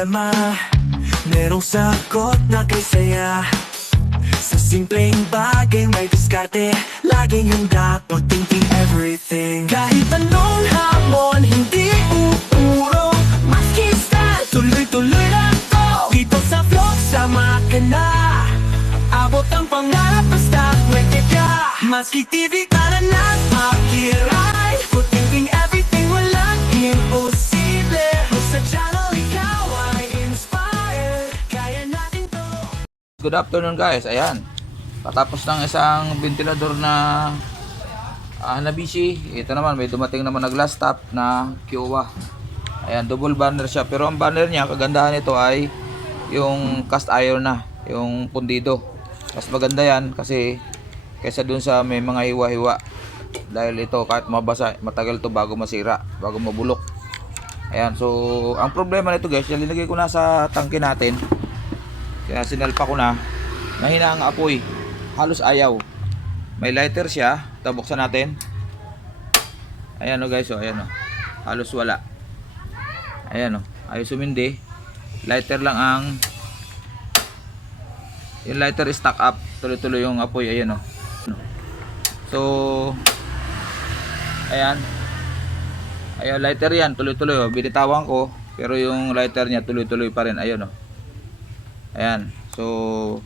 problema, merong sagot na kay saya. Sa simpleng bagay may diskarte, laging handa, no thinking everything. Kahit anong hamon, hindi uurong makista, tuloy-tuloy lang to. Dito sa vlog, sama ka na. Abot ang pangarap, basta pwede ka. Maski TV ka na ng akiray, no thinking everything, walang imposible. Sa channel, ikaw ay inspired, kaya natin to. Good afternoon guys, ayan. Patapos ng isang ventilador na Hanabishi, ito naman may dumating naman na glass top na Kiowa. Ayan, double burner siya, pero ang burner niya, kagandahan nito ay yung cast iron na, yung pundido. Mas maganda yan kasi kaysa dun sa may mga hiwa-hiwa. Dahil ito kahit mabasa, matagal to bago masira, bago mabulok. Ayan, so ang problema nito guys, linagay ko na sa tangke natin. Kaya sinalpa ko na, mahina ang apoy, halos ayaw. May lighter siya, tabuksan natin. Ayan o guys, ayan o, halos wala. Ayan o, ayaw sumindi. Lighter lang ang, yung lighter is stuck up, tuloy-tuloy yung apoy. Ayan o. So ayan, ayan lighter yan, tuloy-tuloy o. Binitawan ko, pero yung lighter niya tuloy-tuloy pa rin. Ayan o. Ayan, so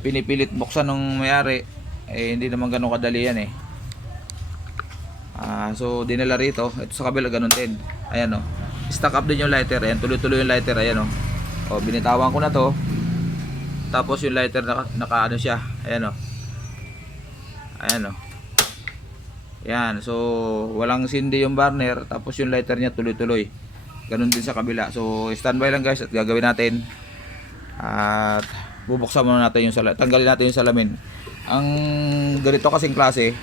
pinipilit buksan ng may-ari, hindi naman ganun kadali yan eh. So dinala rito, ito sa kabila ganun din. Ayan o, stack up din yung lighter. Ayan, tuloy-tuloy yung lighter. Ayan o, binitawan ko na to. Tapos yung lighter naka ano siya. Ayan o, ayan o. Ayan, so walang sindi yung burner, tapos yung lighter niya tuloy-tuloy. Ganun din sa kabila. So standby lang guys at gagawin natin. At bubuksan muna natin yung salamin, tanggalin natin yung salamin. Ang ganito kasing klase,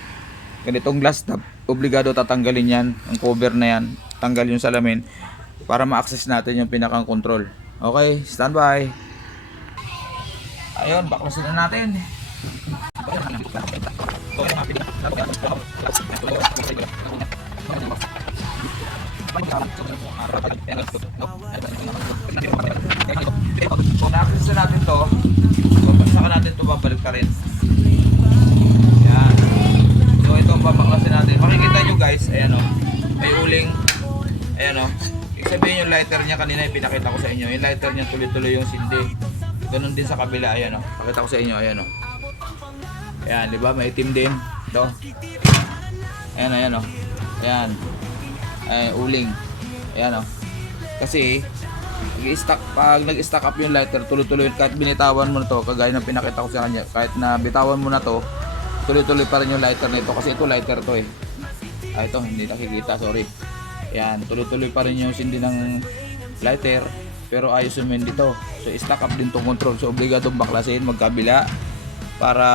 ganitong glass top, obligado tatanggalin yan, ang cover na yan, tanggal yung salamin para ma-access natin yung pinakang control. Okay, standby. Ayun, baklasin na natin. Na-access na natin to, saka natin ito babalik ka rin. Ayan. So ito ang babaklasin natin. Makikita nyo guys, ayan o, may uling. Ayan o, ibig sabihin yung lighter niya, kanina yung pinakita ko sa inyo, yung lighter niya tuloy-tuloy yung sindi. Ganun din sa kabila. Ayan o, pakita ko sa inyo. Ayan o, ayan, diba, may itim din ito. Ayan, ayan o, ayan, ay uling. Ayan o, kasi pag nag-stack up yung lighter, tuloy-tuloy, kahit binitawan mo na to, kagaya ng pinakita ko sa kanya, kahit na bitawan mo na to, tuloy-tuloy pa rin yung lighter nito, kasi ito lighter to eh. Ito hindi nakikita, sorry. Ayan, tuloy-tuloy pa rin yung sindi ng lighter, pero ayos yung dito. So stack up din tong control, so obligadong baklasin magkabila para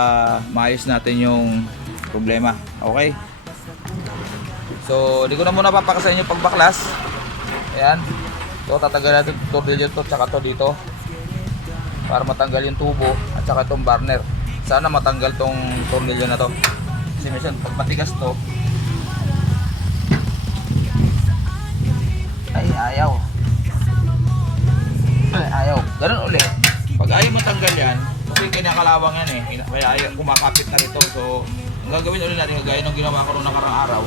maayos natin yung problema. Okay, so di ko na muna papakasahin yung pagbaklas. Ayan, so tatanggal natin ito, tornilyo to, tsaka to dito para matanggal yung tubo at saka itong burner. Sana matanggal tong tornilyo na to, kasi minsan pag matigas to ay ayaw. Ayaw, ganun ulit. Pag ayaw matanggal yan, kasi kinakalawang yan eh, kaya ayaw, kumakapit na rito. So ang gagawin ulit natin, kagaya nung ginawa ko nung nakarang araw,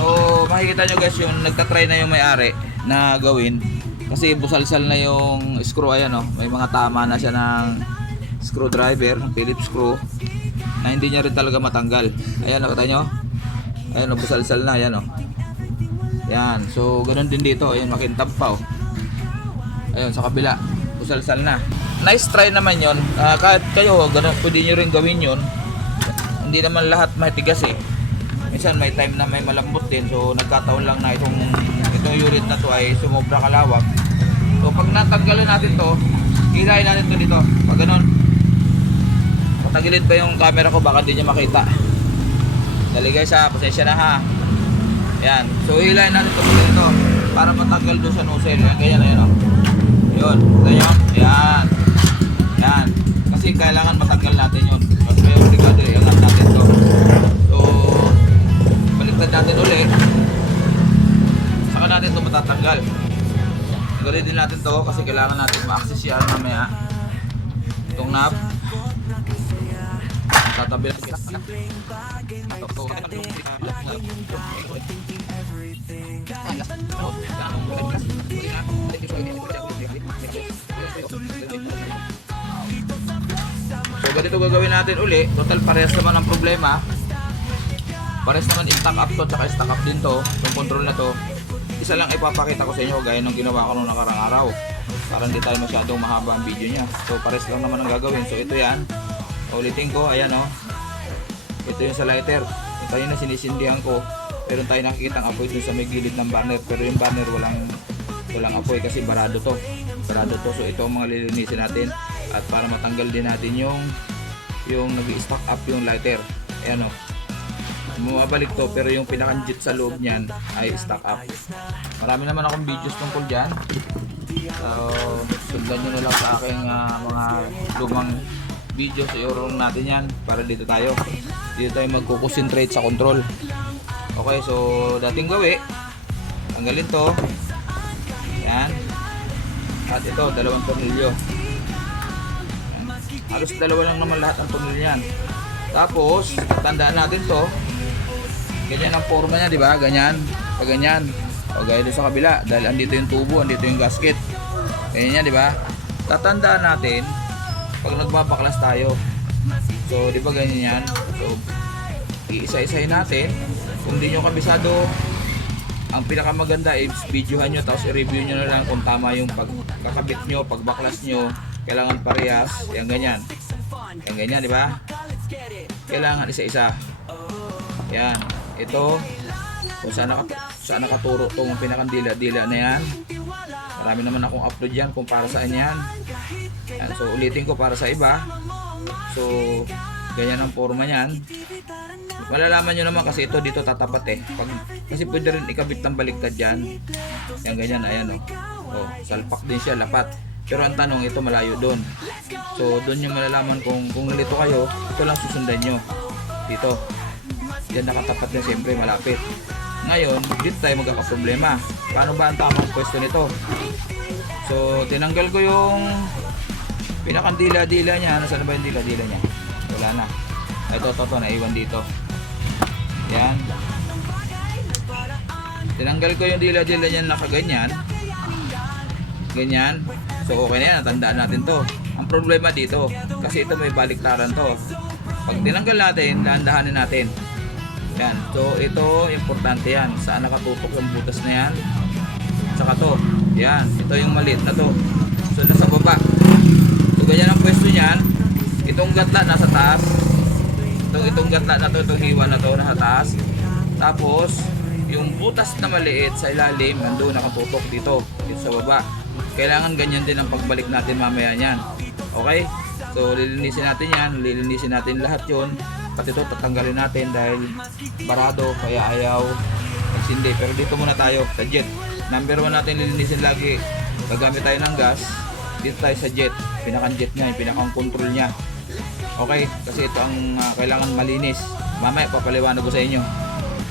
so makikita nyo guys, yung nagtatry na yung may-ari na gawin, kasi busalsal na yung screw. Ayan o, may mga tama na siya ng screwdriver, Phillips screw, na hindi niya rin talaga matanggal. Ayan, nakita nyo, ayan o, busalsal na. Ayan o, yan, so ganun din dito. Ayan, makintab pa o. Ayun, sa kabila, busalsal na. Nice try naman yon. Kahit kayo, ganun, pwede nyo rin gawin yon. Hindi naman lahat matigas eh. Minsan may time na may malambot din. So nagkataon lang na itong unit na to ay sumobra kalawak. So pag natanggalin natin to, Hilahin natin to dito. Pag ganun. Matagilid pa yung camera ko, baka hindi nyo makita. Dali guys ha, pasensya na ha. Yan. So hilahin natin to dito para matanggal doon sa nozzle. Yan, ganyan, ayan o. Yun. Ito nyo. Yan. Yan. Kasi kailangan matanggal natin yun. Kasi may obligado i-angat natin to. So, baliktad natin ulit. Saka natin to matatanggal. Tanggalin din natin to kasi kailangan natin ma-access yan mamaya. Itong knob. Tatabi lang. So ganito gagawin natin uli. Total parehas naman ang problema. Parehas naman i-stack up to at stack up din to. Yung control na to. Isa lang ipapakita ko sa inyo gaya ng ginawa ko nung nakarang araw. Para hindi tayo masyadong mahaba ang video niya. So parehas lang naman ang gagawin. So ito yan. Ulitin ko. Ayan o. Ito yung sa lighter. Ito yung na sinisindihan ko. Pero tayo nakikita ang apoy dun sa may gilid ng burner. Pero yung burner walang apoy kasi barado to. Barado to. So ito ang mga lilinisin natin. At para matanggal din natin yung nag-stack up yung lighter. Ayan o. Bumabalik to pero yung pinakanjit sa loob niyan ay stack up. Marami naman akong videos tungkol dyan. So sundan nyo na lang sa aking mga lumang videos. I-urong natin yan para dito tayo magkukonsentrate sa control. Okay, so dating gawi, tanggalin to. Yan. At ito, dalawang tornilyo. Yan. Halos dalawa lang naman lahat ng tornilyo yan. Tapos, tandaan natin to. Ganyan ang forma niya, di ba? Ganyan. Pag ganyan. O gaya doon sa kabila. Dahil andito yung tubo, andito yung gasket. Ganyan yan, di ba? Tatandaan natin pag nagbabaklas tayo. So, di ba ganyan yan? So, iisa-isahin natin. Kung di nyo kabisado, ang pinakamaganda is videohan nyo tapos i-review nyo na lang kung tama yung pagkakabit nyo, pagbaklas nyo. Kailangan parehas. Yan ganyan. Yan ganyan, di ba? Kailangan isa-isa. Yan. Ito, kung saan nakaturo itong pinakandila-dila na yan. Marami naman akong upload yan kung para saan yan. Yan. So, ulitin ko para sa iba. So, ganyan ang forma niyan. Malalaman nyo naman kasi ito dito tatapat eh. Kasi pwede rin ikabit ng baliktad dyan. Yan ganyan, ayan o. Oh, salpak din siya, lapat. Pero ang tanong, ito malayo doon. So, doon nyo malalaman kung nalito kayo, ito lang susundan nyo. Dito. Diyan nakatapat na siyempre, malapit. Ngayon, dito tayo magkakaproblema. Paano ba ang tamang pwesto nito? So, tinanggal ko yung pinakandila-dila niya. Nasaan ba yung dila-dila niya? Wala na. Ito, naiwan dito. Yan. Tinanggal ko yung dila-dila niya nakaganyan. Ganyan. So, okay na yan. Natandaan natin to. Ang problema dito, kasi ito may baliktaran to. Pag tinanggal natin, dahan-dahanin natin. Yan. So, ito, importante yan. Saan nakatutok yung butas na yan? Saka to. Yan. Ito yung maliit na to. So, nasa baba. So, ganyan ang pwesto niyan. Itong gatla nasa taas. Itong gatla na to, itong hiwa na to nasa taas. Tapos, yung butas na maliit sa ilalim, nandoon nakatutok dito sa baba. Kailangan ganyan din ang pagbalik natin mamaya niyan. Okay? So, lilinisin natin yan. Lilinisin natin lahat yun. Pati ito, tatanggalin natin dahil barado, kaya ayaw magsindi. Pero dito muna tayo sa jet. Number 1 natin lilinisin lagi. Gagamit tayo ng gas. Dito tayo sa jet. Pinakang jet niya, yung pinakang control niya. Okay? Kasi ito ang kailangan malinis. Mamaya, papaliwanag ko sa inyo.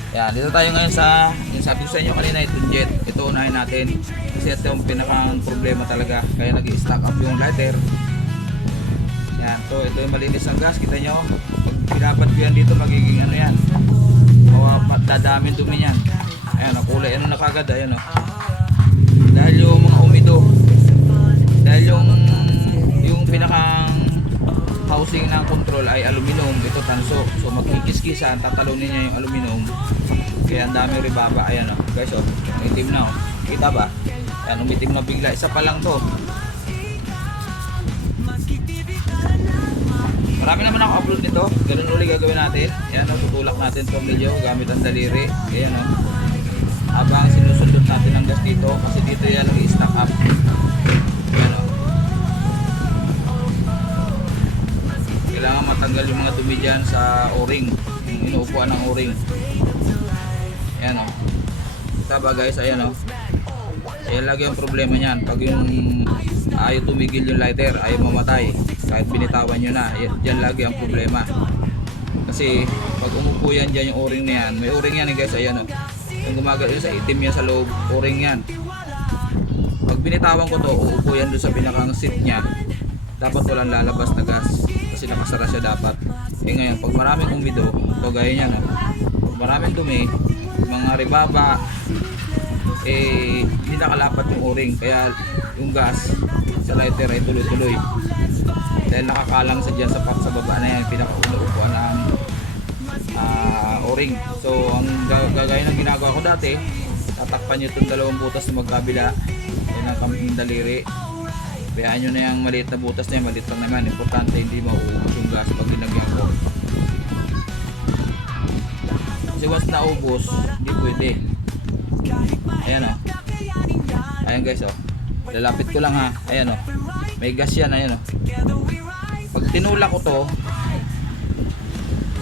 Yan, dito tayo ngayon sa, yung sabi ko sa inyo kanina, itong jet. Ito unahin natin. Kasi ito yung pinakang problema talaga. Kaya nag-i-stack up yung lighter. Yan, so ito yung malinis ang gas. Kita nyo, pag pinapat ko yan dito, magiging ano yan. Dadamin dumi yan. Ayan, kulay ano na kagad. Ayan o. Dahil yung mga umido. Dahil yung pinakang housing ng control ay aluminum. Ito tanso. So magkikiskisan, tatalunin niya yung aluminum. Kaya ang dami ribaba. Ayan o. Guys o, umitim na o. Kita ba? Ayan, umitim na bigla. Isa pa lang to. Marami naman ako upload nito. Ganun ulit gagawin natin. Ayan o, tutulak natin itong video gamit ang daliri. Ayan o. Habang sinusundot natin ang gas dito. Kasi dito yan nag-i-stack up. Ayan o. matanggal yung mga dumi dyan sa o-ring, yung inuupuan ng o-ring. Ayan o. Taba guys, ayan o. Ayan lagi ang problema niyan. Pag yung ayaw tumigil yung lighter, ayaw mamatay, kahit binitawan nyo na, dyan lagi ang problema. Kasi pag umupo yan dyan yung o-ring na yan, may o-ring yan guys, ayan o. Yung gumagalaw sa itim yan sa loob, o-ring yan. Pag binitawan ko to, uupo yan doon sa pinakang seat nya. Dapat walang lalabas na gas kasi nakasara siya dapat. Eh ngayon, pag maraming umido, ito gaya niyan, pag maraming dumi, mga ribaba, hindi nakalapat yung o-ring, kaya yung gas sa lighter ay tuloy-tuloy dahil nakakalang sa dyan sa baba na yan, pinakaupuan ng o-ring. So ang gagawin ng ginagawa ko dati, tatakpan nyo itong dalawang butas na magkabila, yan ang kaming daliri. Bayaan nyo na yung maliit na butas na yan, maliit lang naman, importante hindi mauubos yung gas pag ginagyan ko. Kasi once naubos, hindi pwede. Ayan o. Ayan guys o. Lalapit ko lang ha. Ayan o. May gas yan. Ayan o. Pag tinulak ko to,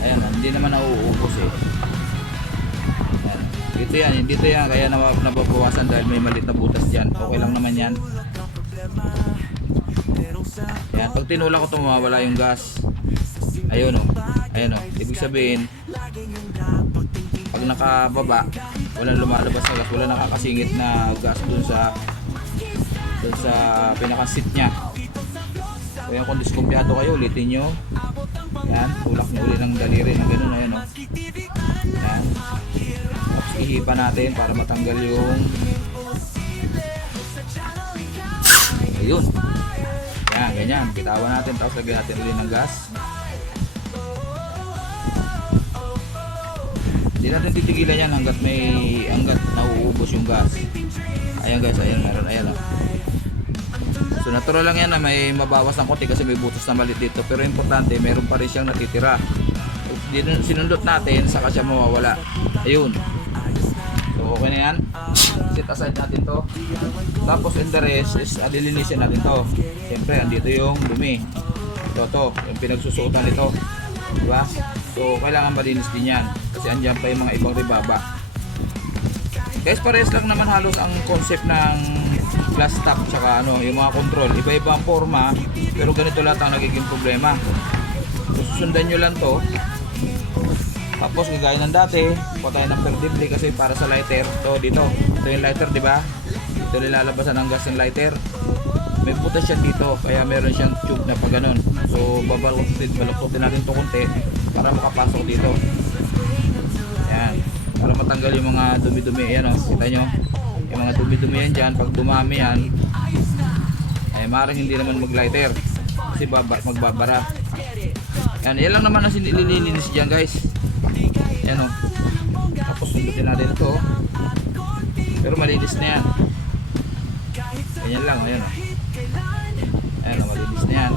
ayan o. Hindi naman nauubos eh. Ayan. Dito yan. Dito yan. Kaya nababawasan dahil may maliit na butas dyan. Okay lang naman yan. Ayan. Pag tinulak ko to, mawawala yung gas. Ayun o. Ayan o. Ibig sabihin, pag nakababa, walang lumalabas na gas, walang nakakasingit na gas dun sa pinaka-seat nya. Kaya kung diskumpiyado kayo, ulitin nyo. Yan, tulak nyo ulit ng daliri ng ganun. Ayan o. Yan. Tapos ihipan natin para matanggal yung ayun. Yan, ganyan. Bitawan natin, tapos lagyan natin ulit ng gas. Hindi natin titigilan yan hanggat nauubos yung gas. Ayan guys, ayan meron, ayan o. So natural lang yan na may mabawas ng konti kasi may butas na maliit dito, pero importante meron pa rin siyang natitira. Sinundot natin, saka siya mawawala. Ayun. So okay na yan. Set aside natin to. Tapos in the rest is alilinisin natin to. Siyempre andito yung dumi. Ito, yung pinagsusuotan nito, diba? So kailangan malinis din yan kasi andyan pa yung mga ibang ribaba. Guys, parehas lang naman halos ang concept ng glass top tsaka yung mga control. Iba-iba ang forma, pero ganito lahat ang nagiging problema. So susundan nyo lang to. Tapos gagaya ng dati, patay ng perdible kasi para sa lighter. So dito, ito yung lighter, di ba? Ito nilalabasan ng gas ng lighter. May butas siya dito, kaya meron siyang tube na pa ganun. So babaluktutin natin ito konti para makapasok dito. Yan, para matanggal yung mga dumi-dumi. Ayan o, kita nyo, yung mga dumi-dumi yan dyan. Pag dumami yan, ay maaaring hindi naman mag-lighter kasi magbabara. Yan, yan lang naman ang sinililinis dyan guys. Yan o. Tapos sundutin natin ito, pero malinis na yan. Ganyan lang, ayan o. Ayan o, malinis na yan.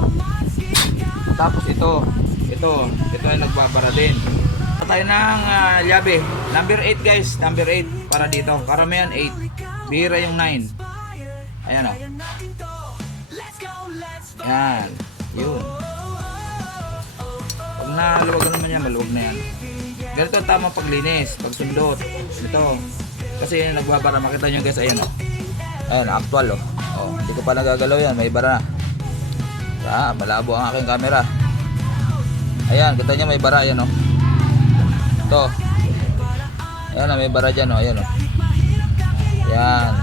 Tapos ito ay nagbabara din. Tayo ng llabe. Number 8 guys, number 8 para dito. Karamihan 8. Bihira yung 9. Ayan o. Yan. Yun. Pag naluwag naman yan, maluwag na yan. Ganito ang tamang paglinis, pagsundot. Ito. Kasi nagbabara, makita nyo guys, ayan o. Ayan, actual o. Oh, hindi ko pa nagagalaw yan, may bara na. Malabo ang aking camera. Ayan, kita nyo may bara, ayan o. Ito. Ayan o, may bara dyan o, ayan o. Ayan.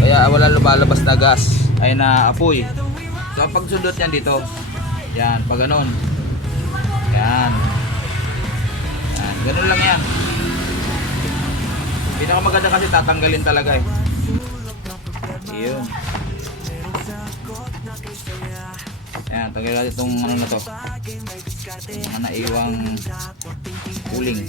Kaya wala lumalabas na gas, ay na apoy. So pag sundot yan dito, yan, pag ganun. Yan. Yan, ganun lang yan. Pinakamaganda kasi tatanggalin talaga eh. Ayun. Ayan, tanggalin natin itong ano na to, mga naiwang cooling.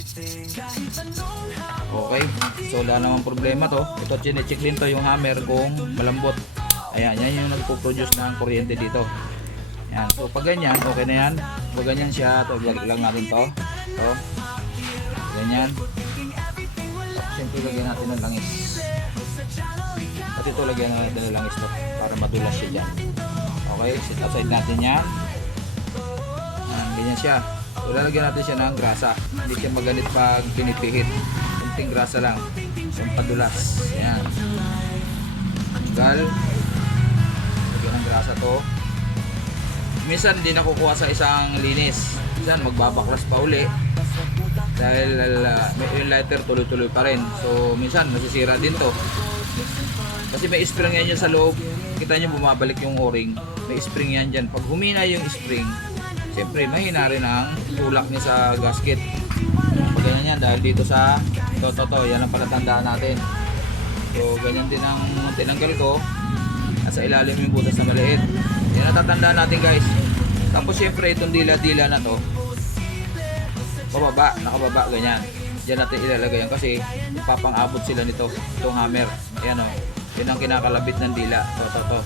Okay, so wala namang problema to. Ito, chinecheck din to yung hammer kung malambot. Ayan, yan yung nagpo-produce ng kuryente dito. Ayan, so pag ganyan, okay na yan. Pag ganyan siya, ito, ilagay lang natin to. Ito, ganyan. Siyempre, lagyan natin ng langis. At ito, lagyan natin ng langis to para madulas siya dyan. Okay, set aside natin yan. ganyan siya. So lalagyan natin siya ng grasa. Hindi siya maganit pag pinipihit. Kunting grasa lang. Yung padulas. Ayan. Tanggal. Lagyan ng grasa to. Minsan hindi nakukuha sa isang linis. Minsan magbabaklas pa uli. Dahil yung lighter tuloy-tuloy pa rin. So minsan masisira din to. Kasi may spring yan dyan sa loob. Kita nyo bumabalik yung o-ring. May spring yan dyan. Pag humina yung spring, siyempre mahina rin ang tulak niya sa gasket. Pag ganyan yan, dahil dito sa to, yan ang palatandaan natin. So ganyan din ang tinanggal ko. At sa ilalim yung butas na maliit. Yan ang tatandaan natin guys. Tapos siyempre itong dila-dila na to, pababa, nakababa, ganyan. Diyan natin ilalagay yan kasi papang-abot sila nito, itong hammer. Ayan o, yun ang kinakalabit ng dila. To.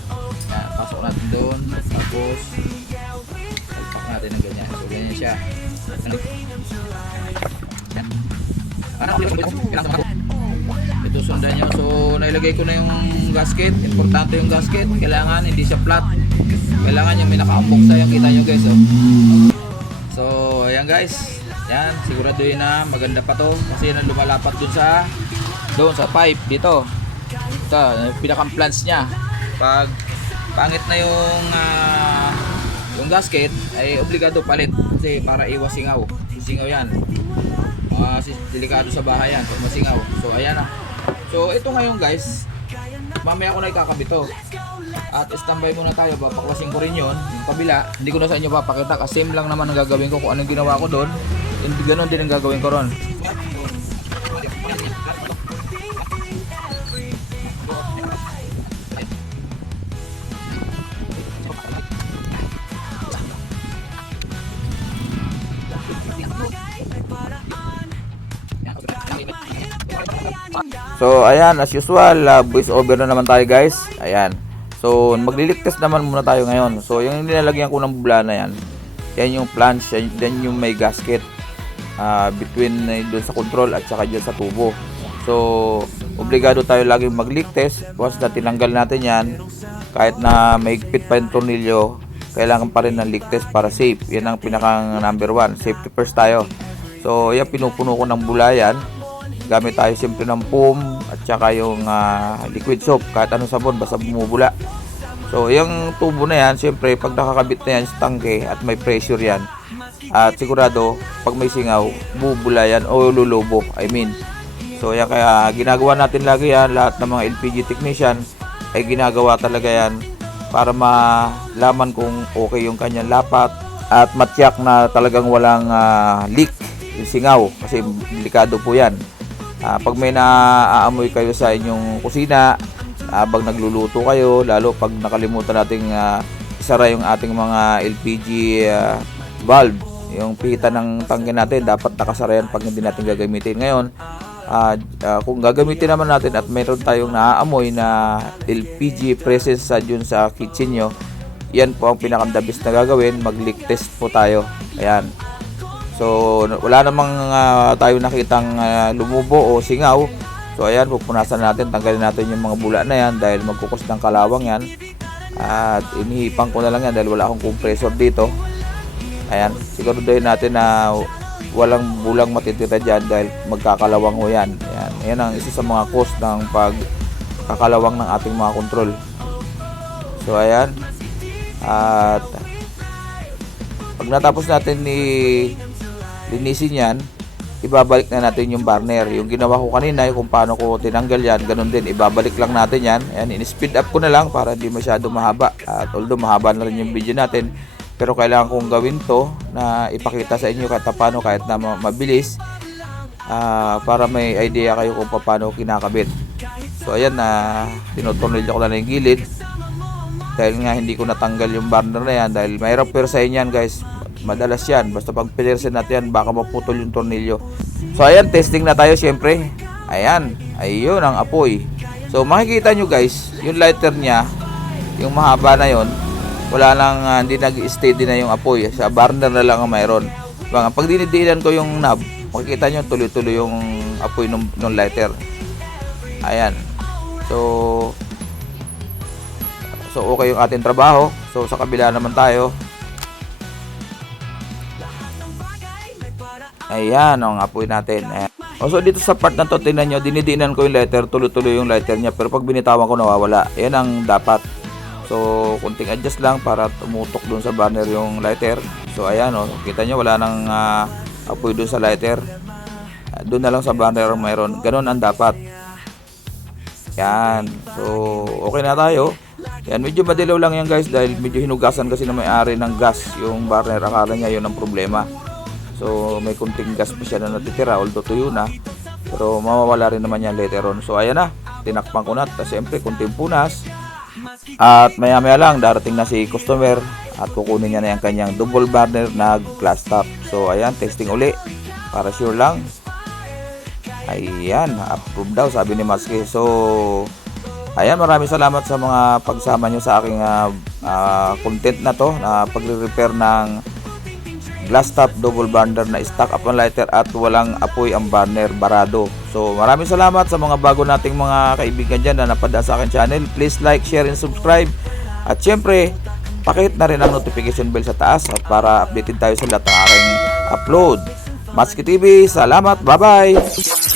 Yan, pasok natin doon. Tapos palpak natin ng ganyan. So ganyan siya. Ito sundan nyo. So nailagay ko na yung gasket. Importante yung gasket. Kailangan hindi siya flat. Kailangan yung may nakaambok sa yung kita nyo guys. So ayan guys. Yan, siguraduhin na maganda pa to kasi yan ang lumalapat doon sa pipe dito. Ito, pinakang plants niya. Pag pangit na yung gasket ay obligado palit kasi para iwas singaw. Singaw yan. Delikado sa bahay yan pag masingaw. So ayan na. So ito ngayon guys, mamaya ko na ikakabit to. At standby muna tayo, papaklasin ko rin yun. Yung kabila, hindi ko na sa inyo papakita kasi same lang naman ang gagawin ko kung anong ginawa ko doon. Ganon din ang gagawin ko ron. So ayan, as usual, voice over na naman tayo guys. Ayan. So maglilik test naman muna tayo ngayon. So yung nilalagyan ko ng bubla na yan, yan yung flange, yan yung may gasket between doon sa control at saka dyan sa tubo. So obligado tayo laging mag-leak test. Once na tinanggal natin yan, kahit na may higpit pa yung tornilyo, kailangan pa rin ng leak test para safe. Yan ang pinakang number 1. Safety first tayo. So yan, pinupuno ko ng bula yan. Gamit tayo siyempre ng foam at saka yung liquid soap, kahit anong sabon basta bumubula. So yung tubo na yan, siyempre pag nakakabit na yan sa tangke at may pressure yan, at sigurado pag may singaw bubula yan o lulubo, I mean. So yan, kaya ginagawa natin lagi yan, lahat ng mga LPG technician ay ginagawa talaga yan para malaman kung okay yung kanyang lapat at matyak na talagang walang leak yung singaw, kasi delikado po yan. Pag may naaamoy kayo sa inyong kusina habang nagluluto kayo, lalo pag nakalimutan nating isara yung ating mga LPG valve, yung pita ng tangke natin dapat nakasara yan pag hindi natin gagamitin. Ngayon kung gagamitin naman natin at meron tayong naaamoy na LPG presence sa kitchen nyo, yan po ang pinakandabis na gagawin, mag-leak test po tayo. Ayan. So wala namang tayo nakitang lumubo o singaw. So ayan, pupunasan natin, tanggalin natin yung mga bula na yan dahil magkukos ng kalawang yan. At inihipang ko na lang yan dahil wala akong compressor dito. Ayan, siguraduhin natin na walang bulang matitira dyan dahil magkakalawang ho yan. Ayan, yan ang isa sa mga cause ng pagkakalawang ng ating mga control. So ayan, at pag natapos natin linisin yan, ibabalik na natin yung burner. Yung ginawa ko kanina, kung paano ko tinanggal yan, ganun din, ibabalik lang natin yan. Ayan, in-speed up ko na lang para hindi masyado mahaba. At although mahaba na rin yung video natin, pero kailangan kong gawin to na ipakita sa inyo kahit paano, kahit na mabilis, para may idea kayo kung paano kinakabit. So ayan, tinutornilyo ko na yung gilid dahil nga hindi ko natanggal yung burner na yan, dahil mahirap persahin yan guys. Madalas yan, basta pag pinirsin natin yan, baka maputol yung tornilyo. So ayan, testing na tayo syempre. Ayan, ayun ang apoy. So makikita nyo guys, yung lighter niya, yung mahaba na yon, wala nang, hindi nag-steady na yung apoy. Sa burner na lang ang mayroon. Pag dinidiinan ko yung knob, makikita nyo tuloy-tuloy yung apoy ng lighter. Ayan. So okay yung ating trabaho. So sa kabila naman tayo. Ayan, ang apoy natin. Ayan. So dito sa part na to, tingnan nyo, dinidiinan ko yung lighter, tuloy-tuloy yung lighter niya, pero pag binitawan ko nawawala. Ayan ang dapat. So kunting adjust lang para tumutok dun sa burner yung lighter. So ayan, kita nyo wala nang apoy dun sa lighter. Doon na lang sa burner mayroon. Ganon ang dapat. Yan. So okay na tayo. Yan, medyo madilaw lang yan guys dahil medyo hinugasan kasi na may-ari ng gas yung burner. Akala niya yun ang problema. So may kunting gas pa siya na natitira, although tuyo na, pero mawawala rin naman yan later on. So ayan na, tinakpan ko na. Tapos siyempre kunting punas. At maya maya lang darating na si customer at kukunin niya na yung kanyang double burner na glass top. So ayan, testing uli para sure lang. Ayan, approve daw sabi ni Maski. So ayan, maraming salamat sa mga pagsama nyo sa aking content na to, na pagre-repair ng glass top double burner na stock up ang lighter at walang apoy ang burner, barado. So maraming salamat sa mga bago nating mga kaibigan dyan na napadaan sa akin channel. Please like, share, and subscribe. At syempre, pakihit na rin ang notification bell sa taas at para updated tayo sa lahat ng aking upload. Maski TV, salamat, bye bye!